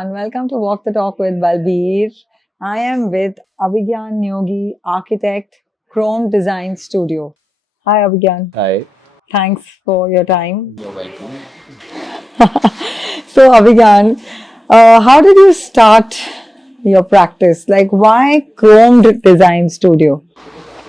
everyone. Welcome to Walk the Talk with Balbir. I am with Abhigyan Neogi, architect, Chrome Design Studio. Hi, Abhigyan. Hi, Thanks for your time. you're welcome. So, Abhigyan, how did you start your practice? Like, why Chrome Design Studio?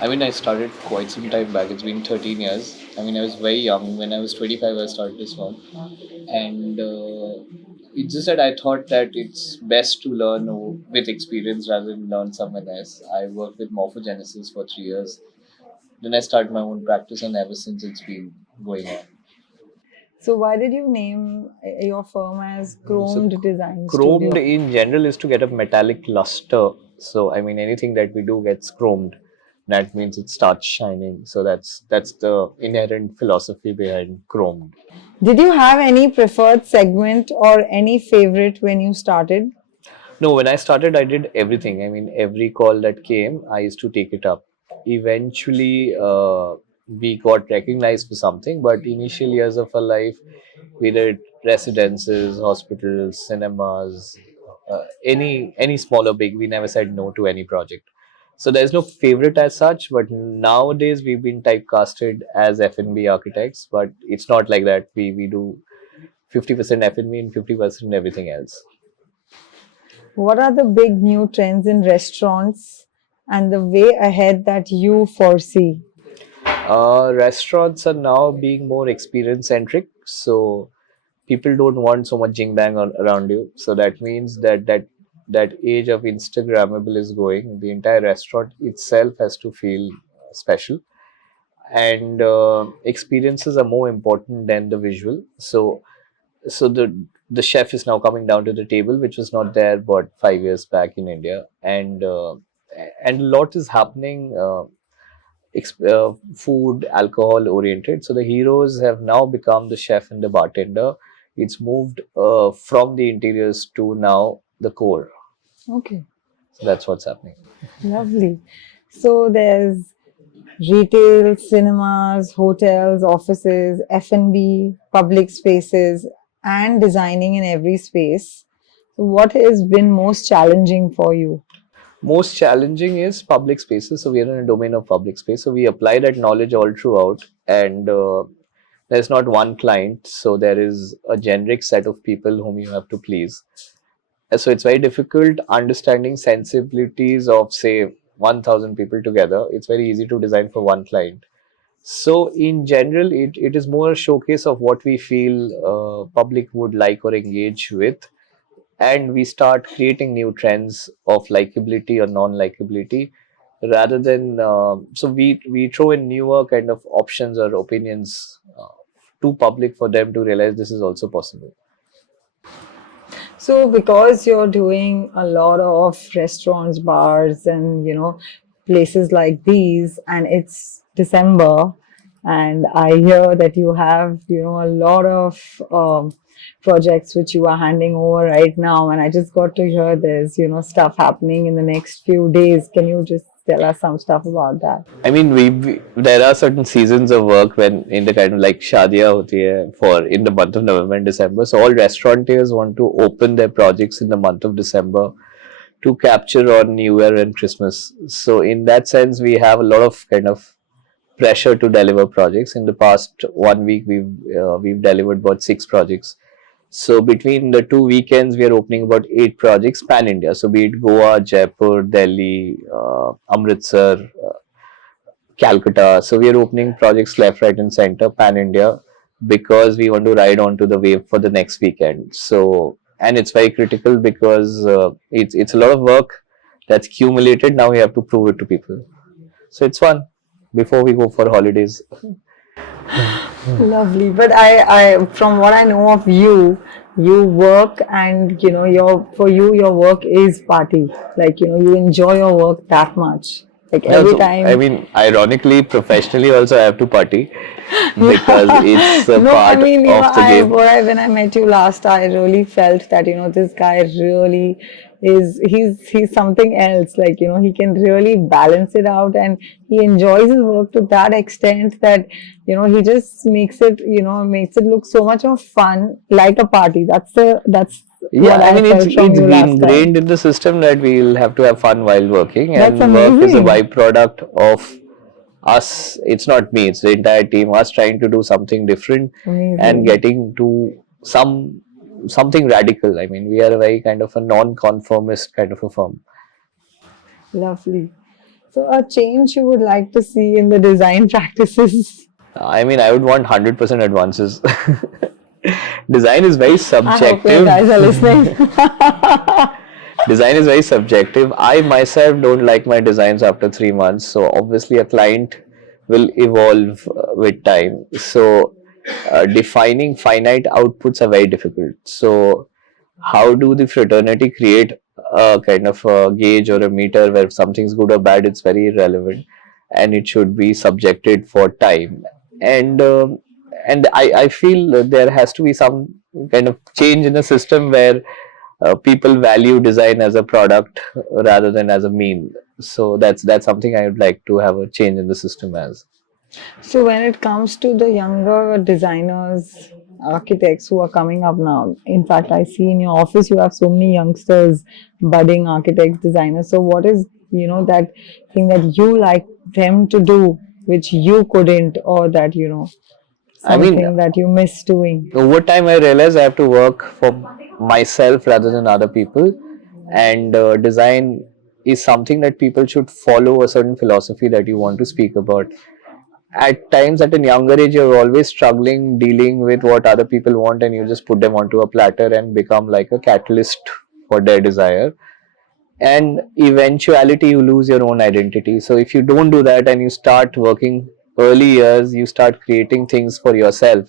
I started quite some time back. It's been 13 years. I was very young. When I was 25, I started this one. And it's just that I thought that it's best to learn with experience rather than learn somewhere else. I worked with morphogenesis for 3 years. Then I started my own practice, and ever since it's been going on. So, why did you name your firm as So, Chrome Design chromed Studio? in general is to get a metallic luster. So, anything that we do gets chromed. That means it starts shining. So that's the inherent philosophy behind chromed. Did you have any preferred segment or any favorite when you started? No, when I started, I did everything. Every call that came, I used to take it up. Eventually, we got recognized for something, but initial years of our life, we did residences, hospitals, cinemas, any small or big. We never said no to any project. So there's no favorite as such, but nowadays we've been typecasted as F&B architects, but it's not like that. We do 50% F&B and 50% everything else. What are the big new trends in restaurants and the way ahead that you foresee? Restaurants are now being more experience centric, so people don't want so much jing bang around you. So that means that age of Instagrammable is going. The entire restaurant itself has to feel special, and experiences are more important than the visual. So the chef is now coming down to the table, which was not there but 5 years back in India, and a lot is happening. Food, alcohol oriented. So the heroes have now become the chef and the bartender. It's moved from the interiors to now the core. Okay, So that's what's happening. lovely. So there's retail, cinemas, hotels, offices, F&B, public spaces, and designing in every space. So what has been most challenging for you? Most challenging is public spaces. So we are in a domain of public space. So we apply that knowledge all throughout, and there's not one client. So there is a generic set of people whom you have to please. So it's very difficult understanding sensibilities of say 1000 people together. It's very easy to design for one client. So in general, it is more a showcase of what we feel public would like or engage with, and we start creating new trends of likability or non-likability rather than so we throw in newer kind of options or opinions to public for them to realize this is also possible. So, because you're doing a lot of restaurants, bars, and places like these, and it's December, and I hear that you have a lot of projects which you are handing over right now, and I just got to hear there's stuff happening in the next few days. Can you just tell us some stuff about that? We there are certain seasons of work when in the kind of like shadiya hoti hai for in the month of November and December. So all restaurateurs want to open their projects in the month of December to capture on New Year and Christmas. So in that sense, we have a lot of kind of pressure to deliver projects. In the past 1 week, we've delivered about 6 projects. So between the 2 weekends, we are opening about 8 projects pan India. So be it Goa, Jaipur, Delhi, Amritsar, Calcutta. So we are opening projects left, right, and center pan India because we want to ride onto the wave for the next weekend. So and it's very critical because it's a lot of work that's accumulated. Now we have to prove it to people. So it's fun before we go for holidays. Lovely. But from what I know of you, you work and for you, your work is party. Like, you enjoy your work that much. Like Yeah, every so time. ironically, professionally also I have to party because it's a No, I part mean, of the game. when I met you last, I really felt that, this guy really he's something else. Like, he can really balance it out and he enjoys his work to that extent that, he just makes it look so much of fun, like a party. That's Yeah, what I I mean felt from it's you last time. ingrained in the system that we'll have to have fun while working, That's and work is a amazing. byproduct of us. It's not me; it's the entire team. Us trying to do something different and Amazing. getting to something radical. I mean, we are a very kind of a non-conformist kind of a firm. Lovely. So, a change you would like to see in the design practices? I mean, I would want 100% advances. Design is very I hope your guys subjective. are listening. Design is very subjective. I myself don't like my designs after 3 months. So obviously, a client will evolve with time. So defining finite outputs are very difficult. So how do the fraternity create a kind of a gauge or a meter where something's good or bad? It's very irrelevant, and it should be subjected for time. And I feel that there has to be some kind of change in the system where people value design as a product rather than as a mean. So that's something I would like to have a change in the system as. So, when it comes to the younger designers, architects who are coming up now, in fact, I see in your office you have so many youngsters, budding architects, designers. So, what is, that thing that you like them to do, which you couldn't, or that, I mean, something that you miss doing? over time I realized I have to work for myself rather than other people, and design is something that people should follow a certain philosophy that you want to speak about. At times at a younger age you're always struggling dealing with what other people want, and you just put them onto a platter and become like a catalyst for their desire, and eventuality you lose your own identity. So if you don't do that and you start working early years, you start creating things for yourself,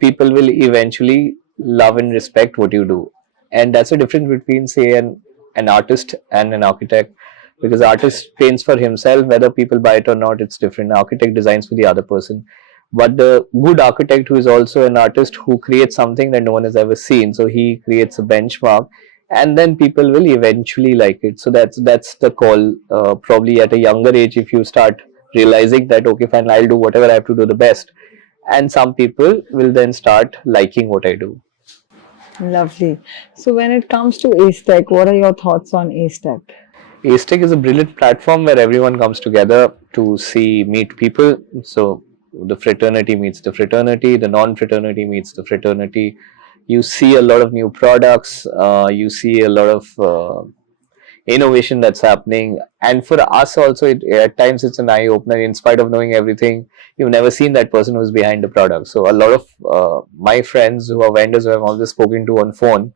people will eventually love and respect what you do. And that's the difference between, say, an artist and an architect, because artist paints for himself, whether people buy it or not, it's different. Architect designs for the other person. But the good architect who is also an artist who creates something that no one has ever seen, so he creates a benchmark, and then people will eventually like it. So that's the call. Probably at a younger age, if you start realizing that, okay, fine, I'll do whatever I have to do the best, and some people will then start liking what I do. Lovely. So, when it comes to Acetech, what are your thoughts on Acetech? Acetech is a brilliant platform where everyone comes together to meet people. So the fraternity meets the fraternity, the non-fraternity meets the fraternity. You see a lot of new products. You see a lot of innovation that's happening, and for us also, at times it's an eye opener. In spite of knowing everything, you've never seen that person who's behind the product. So a lot of my friends who are vendors who I've always spoken to on phone,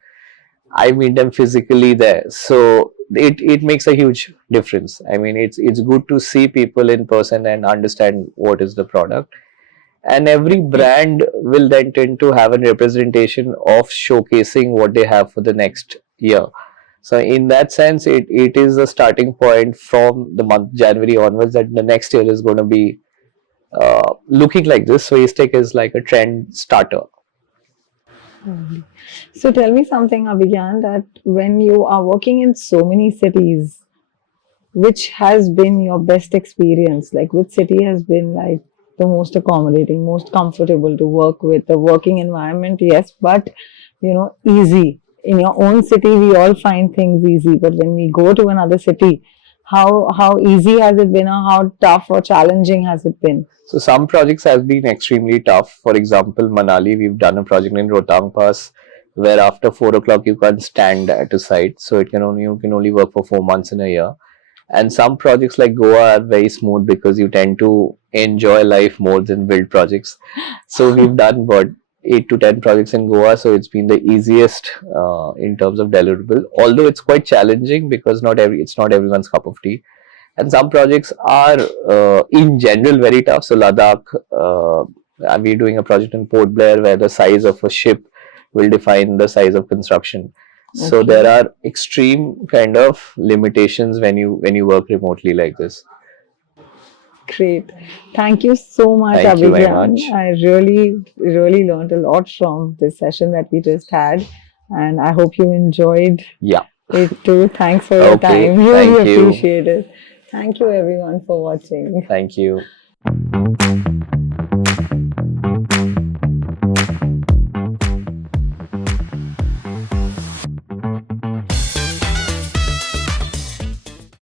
I meet them physically there. So it makes a huge difference. I mean, it's good to see people in person and understand what is the product. And every brand will then tend to have a representation of showcasing what they have for the next year. So in that sense, it is a starting point from the month January onwards that the next year is going to be looking like this. So Aztec is like a trend starter. So, tell me something, Abhigyan, that when you are working in so many cities, which has been your best experience? Like, which city has been like the most accommodating, most comfortable to work with? The working environment, yes, but easy. In your own city, we all find things easy, but when we go to another city, how easy has it been, or how tough or challenging has it been? So some projects have been extremely tough. For example, Manali, we've done a project in Rohtang Pass where after 4 o'clock you can't stand at a site. So you can only work for 4 months in a year. And some projects like Goa are very smooth because you tend to enjoy life more than build projects. So we've done about 8 to 10 projects in Goa. So it's been the easiest in terms of deliverable. Although it's quite challenging because it's not everyone's cup of tea, and some projects are in general very tough. So Ladakh, we're doing a project in Port Blair where the size of a ship will define the size of construction. So there Okay, are extreme kind of limitations when you work remotely like this. great. Thank you so much, Thank you very Abhigyan. much. I really, really learned a lot from this session that we just had, and I hope you enjoyed Yeah. it too. Thanks for your Okay. time. Really Thank you. appreciate it. Thank you, everyone, for watching. Thank you.